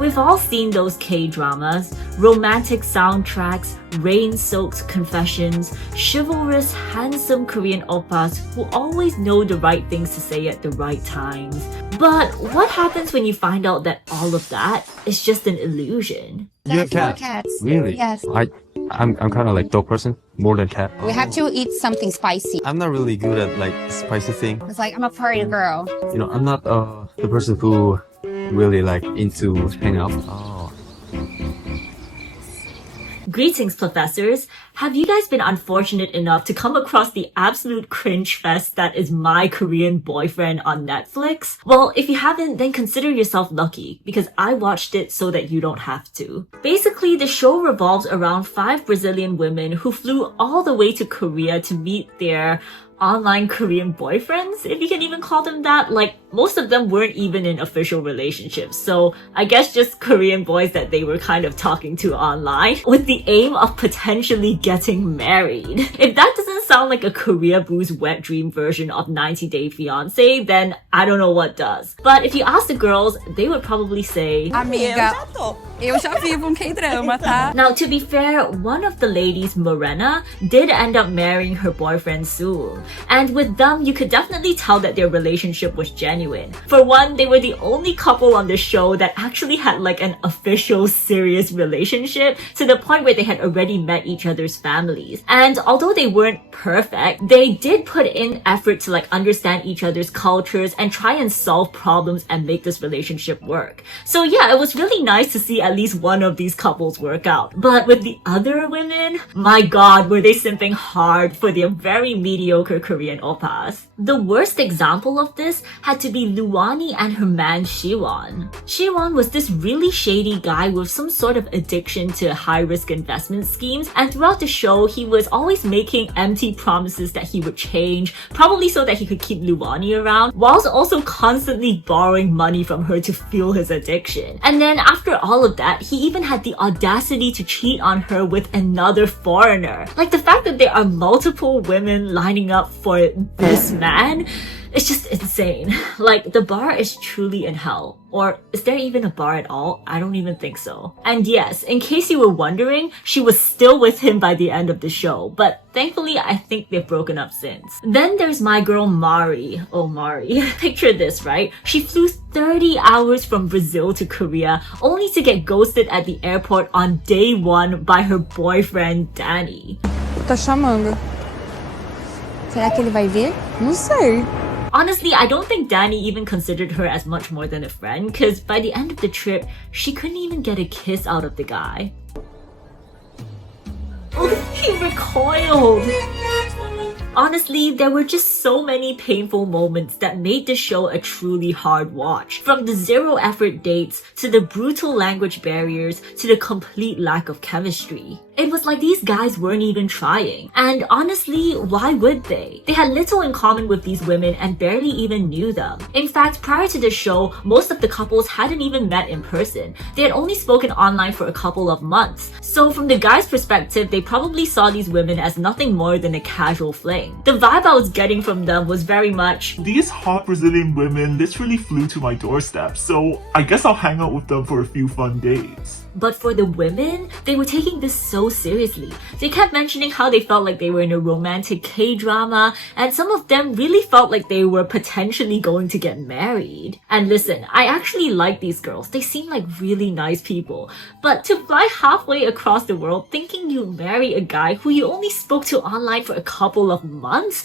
We've all seen those K-dramas, romantic soundtracks, rain-soaked confessions, chivalrous, handsome Korean oppas who always know the right things to say at the right times. But what happens when you find out that all of that is just an illusion? You have cats? Cats. Really? Yes. I'm kind of like dog person more than cat. We have to eat something spicy. I'm not really good at like spicy thing. It's like I'm a party girl. You know, I'm not the person who really like into hang out. Oh. Greetings, Plofessors! Have you guys been unfortunate enough to come across the absolute cringe fest that is My Korean Boyfriend on Netflix? Well, if you haven't, then consider yourself lucky, because I watched it so that you don't have to. Basically, the show revolves around 5 Brazilian women who flew all the way to Korea to meet their online Korean boyfriends, if you can even call them that. Like, most of them weren't even in official relationships, so I guess just Korean boys that they were kind of talking to online, with the aim of potentially getting married. If that doesn't sound like a Korea Boo's wet dream version of 90 Day Fiancé, then I don't know what does. But if you ask the girls, they would probably say, Amiga, eu já vivo K-drama, tá? Now, to be fair, one of the ladies, Morena, did end up marrying her boyfriend Seoul. And with them, you could definitely tell that their relationship was genuine. For one, they were the only couple on the show that actually had like an official serious relationship, to the point where they had already met each other's families. And although they weren't perfect, they did put in effort to like understand each other's cultures and try and solve problems and make this relationship work. So yeah, it was really nice to see at least one of these couples work out. But with the other women, my god, were they simping hard for their very mediocre Korean oppas. The worst example of this had to be Luwani and her man Shiwon. Shiwon was this really shady guy with some sort of addiction to high-risk investment schemes, and throughout the show, he was always making empty promises that he would change, probably so that he could keep Luwani around, whilst also constantly borrowing money from her to fuel his addiction. And then after all of that, he even had the audacity to cheat on her with another foreigner. Like, the fact that there are multiple women lining up for this man, it's just insane. Like, the bar is truly in hell. Or is there even a bar at all? I don't even think so. And yes, in case you were wondering, she was still with him by the end of the show, but thankfully I think they've broken up since. Then there's my girl Mari. Oh, Mari. Picture this, right? She flew 30 hours from Brazil to Korea only to get ghosted at the airport on day 1 by her boyfriend Danny. Tô chamando. Será que ele vai vir? Não sei. Honestly, I don't think Danny even considered her as much more than a friend, because by the end of the trip, she couldn't even get a kiss out of the guy. Oh, he recoiled! Honestly, there were just so many painful moments that made the show a truly hard watch. From the zero-effort dates, to the brutal language barriers, to the complete lack of chemistry. It was like these guys weren't even trying. And honestly, why would they? They had little in common with these women and barely even knew them. In fact, prior to the show, most of the couples hadn't even met in person. They had only spoken online for a couple of months. So from the guys' perspective, they probably saw these women as nothing more than a casual fling. The vibe I was getting from them was very much, these hot Brazilian women literally flew to my doorstep, so I guess I'll hang out with them for a few fun days. But for the women, they were taking this so seriously. They kept mentioning how they felt like they were in a romantic K-drama, and some of them really felt like they were potentially going to get married. And listen, I actually like these girls. They seem like really nice people. But to fly halfway across the world thinking you marry a guy who you only spoke to online for a couple of months,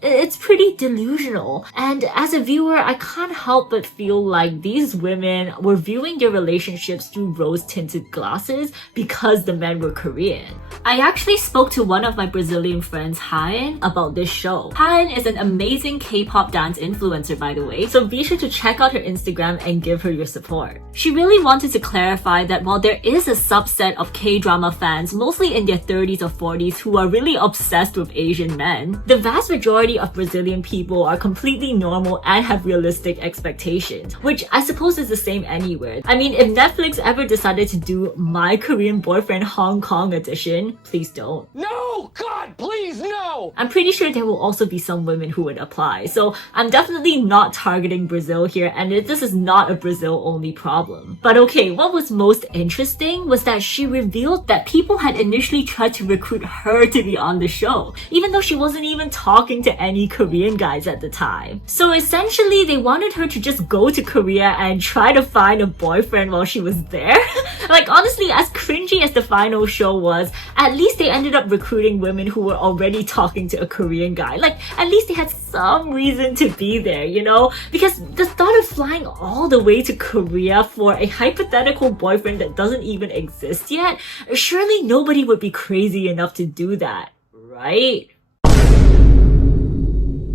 it's pretty delusional. And as a viewer, I can't help but feel like these women were viewing their relationships through rose-tinted glasses because the men were Korean. I actually spoke to one of my Brazilian friends, Haen, about this show. Haen is an amazing K-pop dance influencer, by the way, so be sure to check out her Instagram and give her your support. She really wanted to clarify that while there is a subset of K-drama fans, mostly in their 30s or 40s, who are really obsessed with Asian men, the vast majority of Brazilian people are completely normal and have realistic expectations, which I suppose is the same anywhere. I mean, if Netflix ever decided to do My Korean Boyfriend Hong Kong edition, please don't. No! No, God, please, no! I'm pretty sure there will also be some women who would apply. So I'm definitely not targeting Brazil here, and this is not a Brazil-only problem. But okay, what was most interesting was that she revealed that people had initially tried to recruit her to be on the show, even though she wasn't even talking to any Korean guys at the time. So essentially, they wanted her to just go to Korea and try to find a boyfriend while she was there. Like, honestly, as cringy as the final show was, at least they ended up recruiting women who were already talking to a Korean guy. Like, at least they had some reason to be there, you know? Because the thought of flying all the way to Korea for a hypothetical boyfriend that doesn't even exist yet, surely nobody would be crazy enough to do that, right?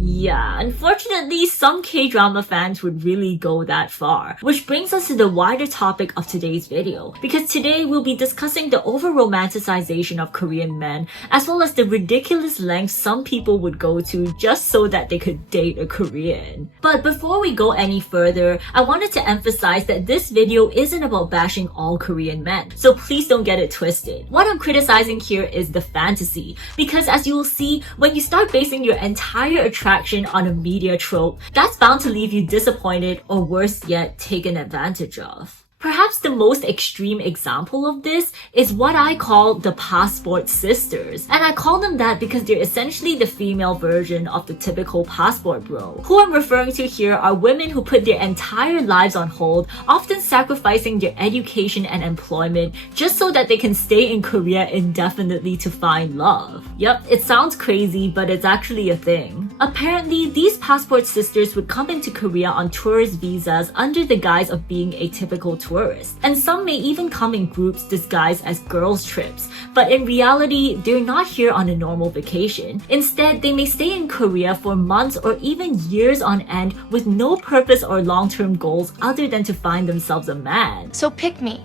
Yeah, unfortunately, some K-drama fans would really go that far. Which brings us to the wider topic of today's video. Because today we'll be discussing the over-romanticization of Korean men, as well as the ridiculous lengths some people would go to just so that they could date a Korean. But before we go any further, I wanted to emphasize that this video isn't about bashing all Korean men. So please don't get it twisted. What I'm criticizing here is the fantasy. Because as you will see, when you start basing your entire attraction on a media trope, that's bound to leave you disappointed or worse yet, taken advantage of. Perhaps the most extreme example of this is what I call the passport sisters. And I call them that because they're essentially the female version of the typical passport bro. Who I'm referring to here are women who put their entire lives on hold, often sacrificing their education and employment just so that they can stay in Korea indefinitely to find love. Yep, it sounds crazy, but it's actually a thing. Apparently, these passport sisters would come into Korea on tourist visas under the guise of being a typical tourist. And some may even come in groups disguised as girls' trips. But in reality, they're not here on a normal vacation. Instead, they may stay in Korea for months or even years on end with no purpose or long-term goals other than to find themselves a man. So pick me.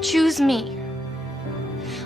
Choose me.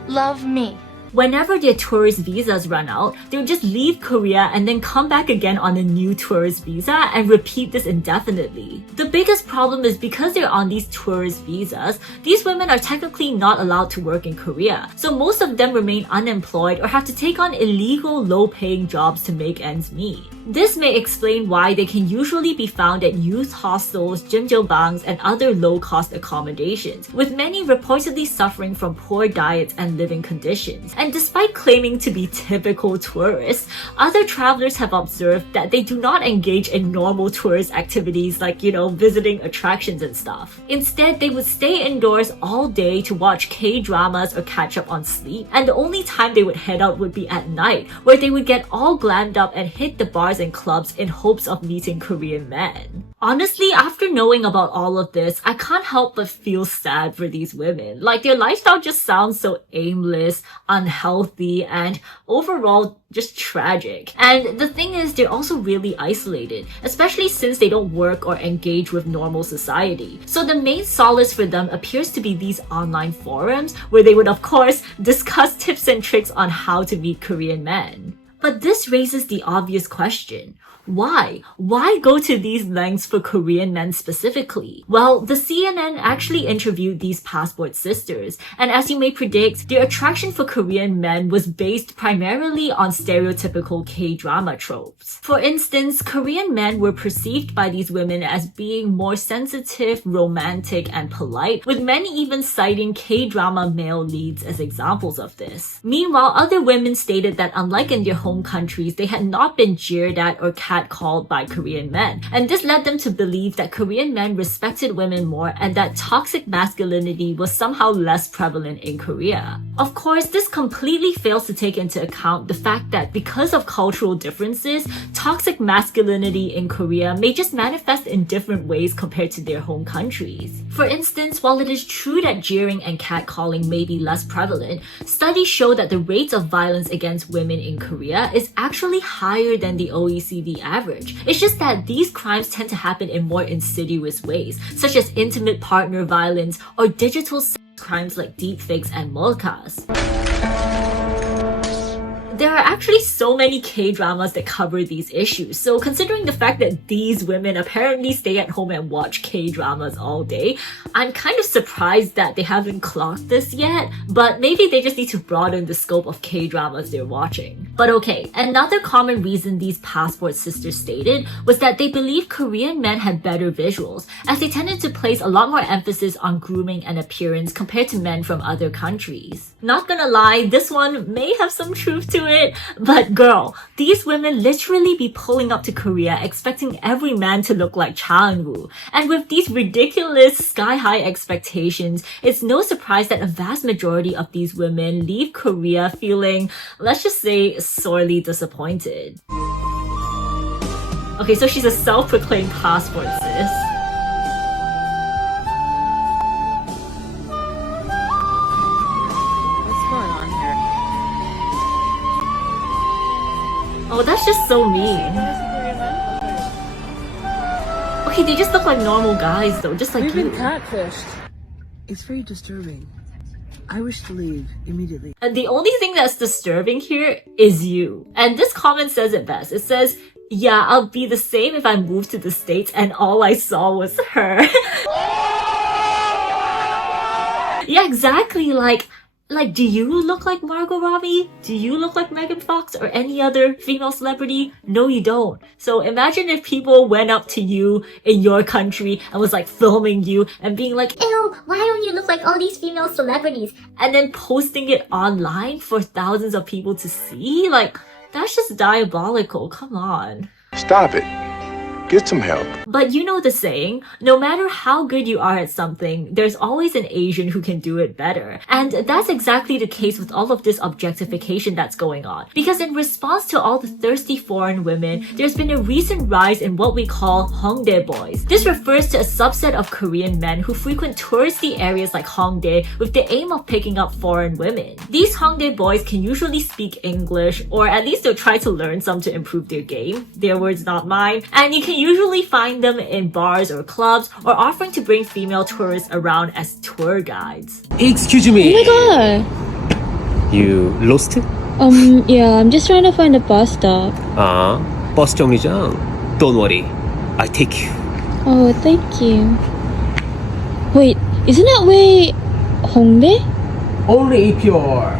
Love me. Whenever their tourist visas run out, they'll just leave Korea and then come back again on a new tourist visa and repeat this indefinitely. The biggest problem is because they're on these tourist visas, these women are technically not allowed to work in Korea. So most of them remain unemployed or have to take on illegal low-paying jobs to make ends meet. This may explain why they can usually be found at youth hostels, jjimjilbangs, and other low-cost accommodations, with many reportedly suffering from poor diets and living conditions. And despite claiming to be typical tourists, other travelers have observed that they do not engage in normal tourist activities like, visiting attractions and stuff. Instead, they would stay indoors all day to watch K-dramas or catch up on sleep, and the only time they would head out would be at night, where they would get all glammed up and hit the bars and clubs in hopes of meeting Korean men. Honestly, after knowing about all of this, I can't help but feel sad for these women. Like, their lifestyle just sounds so aimless, unhealthy, and overall just tragic. And the thing is, they're also really isolated, especially since they don't work or engage with normal society. So the main solace for them appears to be these online forums, where they would of course discuss tips and tricks on how to meet Korean men. But this raises the obvious question. Why? Why go to these lengths for Korean men specifically? Well, the CNN actually interviewed these passport sisters, and as you may predict, their attraction for Korean men was based primarily on stereotypical K-drama tropes. For instance, Korean men were perceived by these women as being more sensitive, romantic, and polite, with many even citing K-drama male leads as examples of this. Meanwhile, other women stated that unlike in their home countries, they had not been jeered at or catcalled by Korean men. And this led them to believe that Korean men respected women more and that toxic masculinity was somehow less prevalent in Korea. Of course, this completely fails to take into account the fact that because of cultural differences, toxic masculinity in Korea may just manifest in different ways compared to their home countries. For instance, while it is true that jeering and catcalling may be less prevalent, studies show that the rates of violence against women in Korea is actually higher than the OECD average. It's just that these crimes tend to happen in more insidious ways, such as intimate partner violence or digital sex crimes like deepfakes and molkas. there are actually so many K-dramas that cover these issues. So considering the fact that these women apparently stay at home and watch K-dramas all day, I'm kind of surprised that they haven't clocked this yet, but maybe they just need to broaden the scope of K-dramas they're watching. But okay, another common reason these passport sisters stated was that they believe Korean men had better visuals, as they tended to place a lot more emphasis on grooming and appearance compared to men from other countries. Not gonna lie, this one may have some truth to it, but girl, these women literally be pulling up to Korea expecting every man to look like Cha Eun-woo. And with these ridiculous sky-high expectations, it's no surprise that a vast majority of these women leave Korea feeling, let's just say, sorely disappointed. Okay, so she's a self-proclaimed passport sis. Oh, that's just so mean. Okay, they just look like normal guys though, just like We've you. been catfished. It's very disturbing. I wish to leave immediately. And the only thing that's disturbing here is you. And this comment says it best. It says, yeah, I'll be the same if I moved to the States and all I saw was her. Yeah, exactly. Like, do you look like Margot Robbie? Do you look like Megan Fox or any other female celebrity? No, you don't. So imagine if people went up to you in your country and was like filming you and being like, ew, why don't you look like all these female celebrities? And then posting it online for thousands of people to see? Like, that's just diabolical. Come on. Stop it. Get some help. But you know the saying, no matter how good you are at something, there's always an Asian who can do it better. And that's exactly the case with all of this objectification that's going on. Because in response to all the thirsty foreign women, there's been a recent rise in what we call Hongdae boys. This refers to a subset of Korean men who frequent touristy areas like Hongdae with the aim of picking up foreign women. These Hongdae boys can usually speak English, or at least they'll try to learn some to improve their game. Their words, not mine. And you can usually find them in bars or clubs or offering to bring female tourists around as tour guides. Excuse me. Oh my god. You lost it? Yeah, I'm just trying to find a bus stop. 아, 버스 정류장. Don't worry. I'll take you. Oh, thank you. Wait, isn't that way Hongdae? Only if you're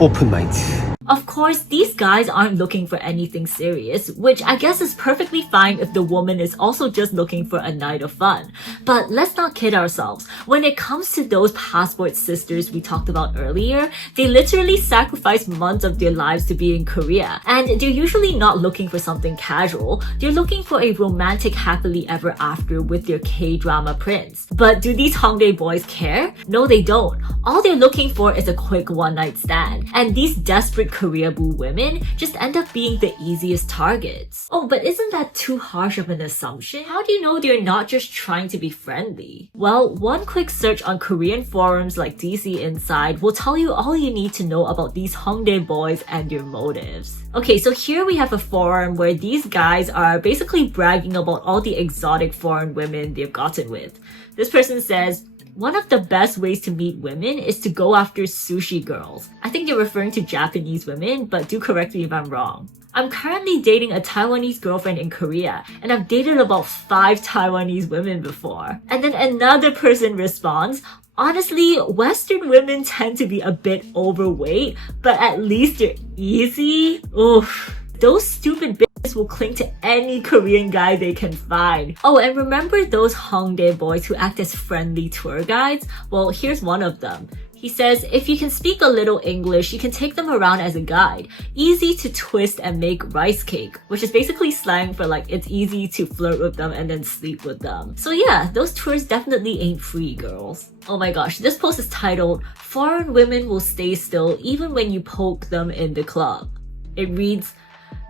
open-minded. Of course, these guys aren't looking for anything serious, which I guess is perfectly fine if the woman is also just looking for a night of fun. But let's not kid ourselves. When it comes to those passport sisters we talked about earlier, they literally sacrifice months of their lives to be in Korea. And they're usually not looking for something casual. They're looking for a romantic happily ever after with their K-drama prince. But do these Hongdae boys care? No, they don't. All they're looking for is a quick one-night stand. And these desperate Korea boo women just end up being the easiest targets. Oh, but isn't that too harsh of an assumption? How do you know they're not just trying to be friendly? Well, one quick search on Korean forums like DC Inside will tell you all you need to know about these Hongdae boys and their motives. Okay, so here we have a forum where these guys are basically bragging about all the exotic foreign women they've gotten with. This person says, one of the best ways to meet women is to go after sushi girls. I think they're referring to Japanese women, but do correct me if I'm wrong. I'm currently dating a Taiwanese girlfriend in Korea, and I've dated about 5 Taiwanese women before. And then another person responds, honestly, Western women tend to be a bit overweight, but at least they're easy. Oof. Those stupid bitches will cling to any Korean guy they can find. Oh, and remember those Hongdae boys who act as friendly tour guides? Well, here's one of them. He says, if you can speak a little English, you can take them around as a guide. Easy to twist and make rice cake, which is basically slang for like, it's easy to flirt with them and then sleep with them. So yeah, those tours definitely ain't free, girls. Oh my gosh, this post is titled, Foreign Women Will Stay Still Even When You Poke Them in the Club. It reads,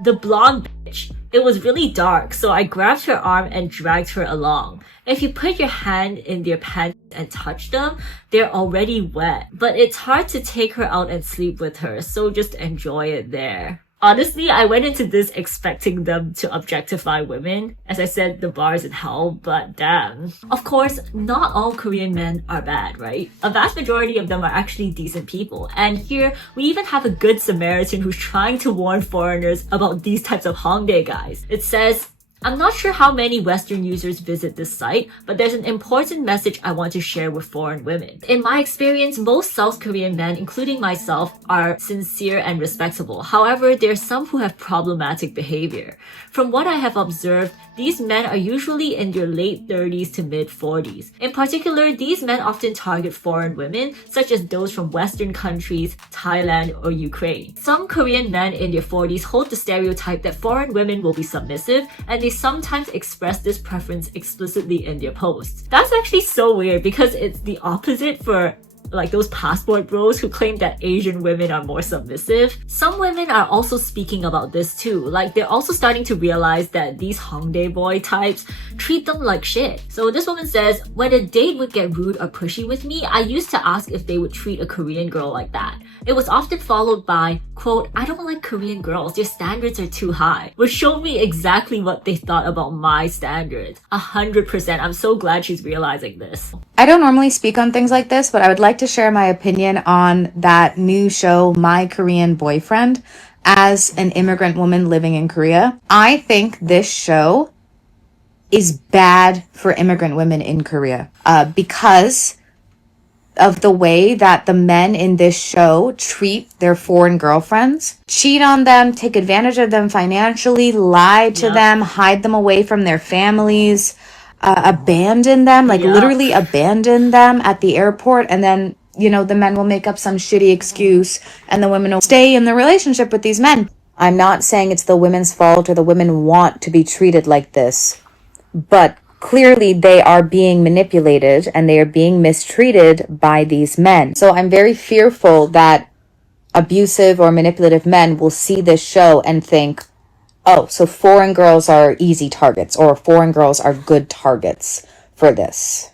the blonde bitch. It was really dark, so I grabbed her arm and dragged her along. If you put your hand in their pants and touch them, they're already wet. But it's hard to take her out and sleep with her, so just enjoy it there. Honestly, I went into this expecting them to objectify women. As I said, the bar is in hell, but damn. Of course, not all Korean men are bad, right? A vast majority of them are actually decent people. And here, we even have a good Samaritan who's trying to warn foreigners about these types of Hongdae guys. It says, I'm not sure how many Western users visit this site, but there's an important message I want to share with foreign women. In my experience, most South Korean men, including myself, are sincere and respectable. However, there are some who have problematic behavior. From what I have observed, these men are usually in their late 30s to mid 40s. In particular, these men often target foreign women, such as those from Western countries, Thailand, or Ukraine. Some Korean men in their 40s hold the stereotype that foreign women will be submissive, and they sometimes express this preference explicitly in their posts. That's actually so weird because it's the opposite for like those passport bros who claim that Asian women are more submissive. Some women are also speaking about this too. Like they're also starting to realize that these Hongdae boy types treat them like shit. So this woman says, when a date would get rude or pushy with me, I used to ask if they would treat a Korean girl like that. It was often followed by, quote, I don't like Korean girls, their standards are too high, which showed me exactly what they thought about my standards. 100%. I'm so glad she's realizing this. I don't normally speak on things like this, but I would like to share my opinion on that new show, My Korean Boyfriend, as an immigrant woman living in Korea. I think this show is bad for immigrant women in Korea because of the way that the men in this show treat their foreign girlfriends, cheat on them, take advantage of them financially, lie to them, hide them away from their families, abandon them, like literally abandon them at the airport, and then, you know, the men will make up some shitty excuse and the women will stay in the relationship with these men. I'm not saying it's the women's fault or the women want to be treated like this, but clearly they are being manipulated and they are being mistreated by these men. So I'm very fearful that abusive or manipulative men will see this show and think, oh, so foreign girls are easy targets or foreign girls are good targets for this.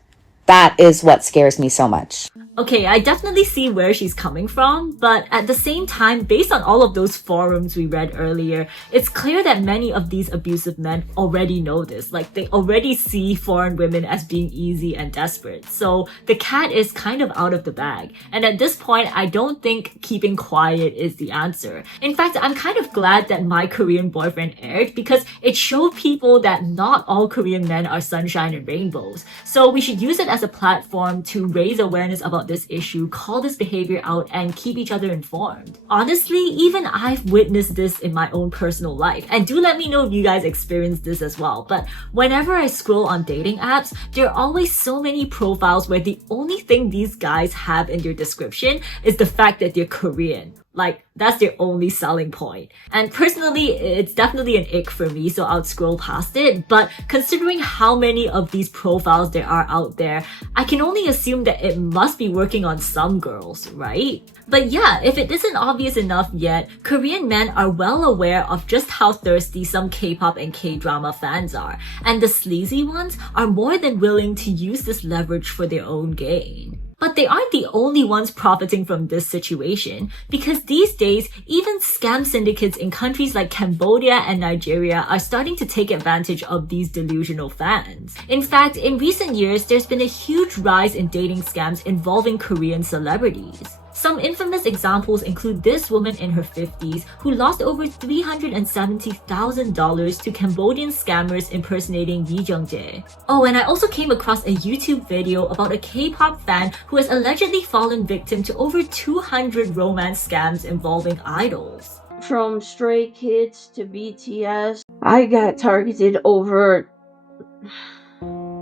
That is what scares me so much. Okay, I definitely see where she's coming from, but at the same time, based on all of those forums we read earlier, it's clear that many of these abusive men already know this. Like, they already see foreign women as being easy and desperate. So the cat is kind of out of the bag. And at this point, I don't think keeping quiet is the answer. In fact, I'm kind of glad that My Korean Boyfriend aired because it showed people that not all Korean men are sunshine and rainbows. So we should use it as a platform to raise awareness about this issue, call this behavior out, and keep each other informed. Honestly, even I've witnessed this in my own personal life, and do let me know if you guys experienced this as well. But whenever I scroll on dating apps, there are always so many profiles where the only thing these guys have in their description is the fact that they're Korean. Like, that's their only selling point. And personally, it's definitely an ick for me, so I'll scroll past it. But considering how many of these profiles there are out there, I can only assume that it must be working on some girls, right? But yeah, if it isn't obvious enough yet, Korean men are well aware of just how thirsty some K-pop and K-drama fans are. And the sleazy ones are more than willing to use this leverage for their own gain. But they aren't the only ones profiting from this situation, because these days, even scam syndicates in countries like Cambodia and Nigeria are starting to take advantage of these delusional fans. In fact, in recent years, there's been a huge rise in dating scams involving Korean celebrities. Some infamous examples include this woman in her 50s who lost over $370,000 to Cambodian scammers impersonating Lee Jung-jae. Oh, and I also came across a YouTube video about a K-pop fan who has allegedly fallen victim to over 200 romance scams involving idols. From Stray Kids to BTS, I got targeted over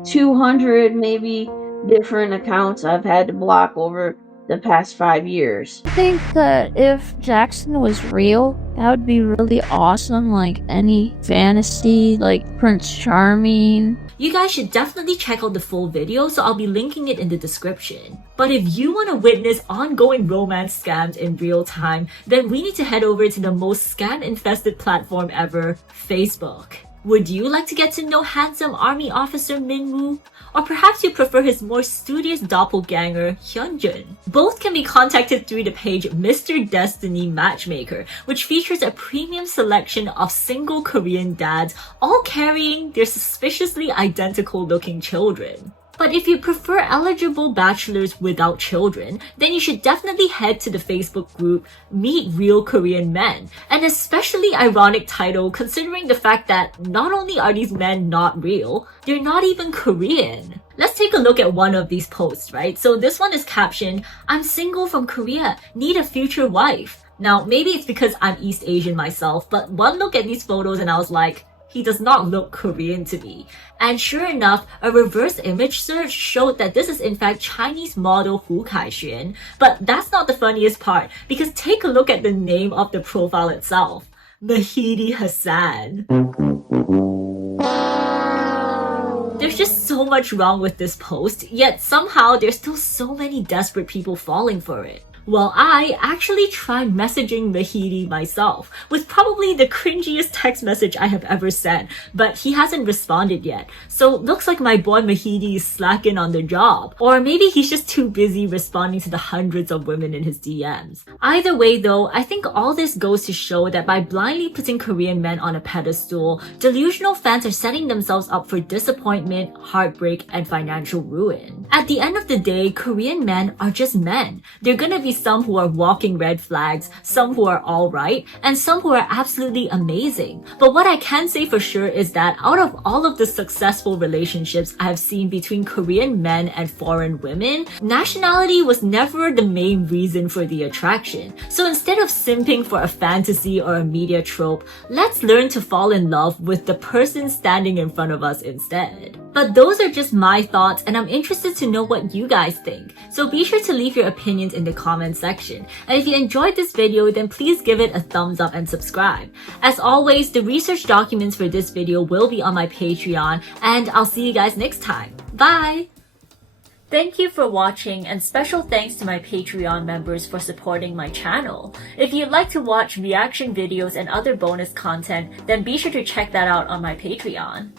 200 maybe different accounts I've had to block over the past 5 years. I think that if Jackson was real, that would be really awesome, like any fantasy, like Prince Charming. You guys should definitely check out the full video, so I'll be linking it in the description. But if you want to witness ongoing romance scams in real time, then we need to head over to the most scam-infested platform ever, Facebook. Would you like to get to know handsome army officer Min-woo? Or perhaps you prefer his more studious doppelganger Hyunjun? Both can be contacted through the page Mr. Destiny Matchmaker, which features a premium selection of single Korean dads, all carrying their suspiciously identical looking children. But if you prefer eligible bachelors without children, then you should definitely head to the Facebook group Meet Real Korean Men, an especially ironic title considering the fact that not only are these men not real, they're not even Korean. Let's take a look at one of these posts, right? So this one is captioned, "I'm single from Korea, need a future wife." Now, maybe it's because I'm East Asian myself, but one look at these photos and I was like, he does not look Korean to me. And sure enough, a reverse image search showed that this is in fact Chinese model Hu Kaixuan. But that's not the funniest part, because take a look at the name of the profile itself. Mehdi Hassan. There's just so much wrong with this post, yet somehow there's still so many desperate people falling for it. Well, I actually tried messaging Mehdi myself, with probably the cringiest text message I have ever sent, but he hasn't responded yet. So looks like my boy Mehdi is slacking on the job. Or maybe he's just too busy responding to the hundreds of women in his DMs. Either way though, I think all this goes to show that by blindly putting Korean men on a pedestal, delusional fans are setting themselves up for disappointment, heartbreak, and financial ruin. At the end of the day, Korean men are just men. They're gonna be some who are walking red flags, some who are alright, and some who are absolutely amazing. But what I can say for sure is that out of all of the successful relationships I have seen between Korean men and foreign women, nationality was never the main reason for the attraction. So instead of simping for a fantasy or a media trope, let's learn to fall in love with the person standing in front of us instead. But those are just my thoughts, and I'm interested to know what you guys think. So be sure to leave your opinions in the comments section. And if you enjoyed this video, then please give it a thumbs up and subscribe. As always, the research documents for this video will be on my Patreon, and I'll see you guys next time. Bye! Thank you for watching, and special thanks to my Patreon members for supporting my channel. If you'd like to watch reaction videos and other bonus content, then be sure to check that out on my Patreon.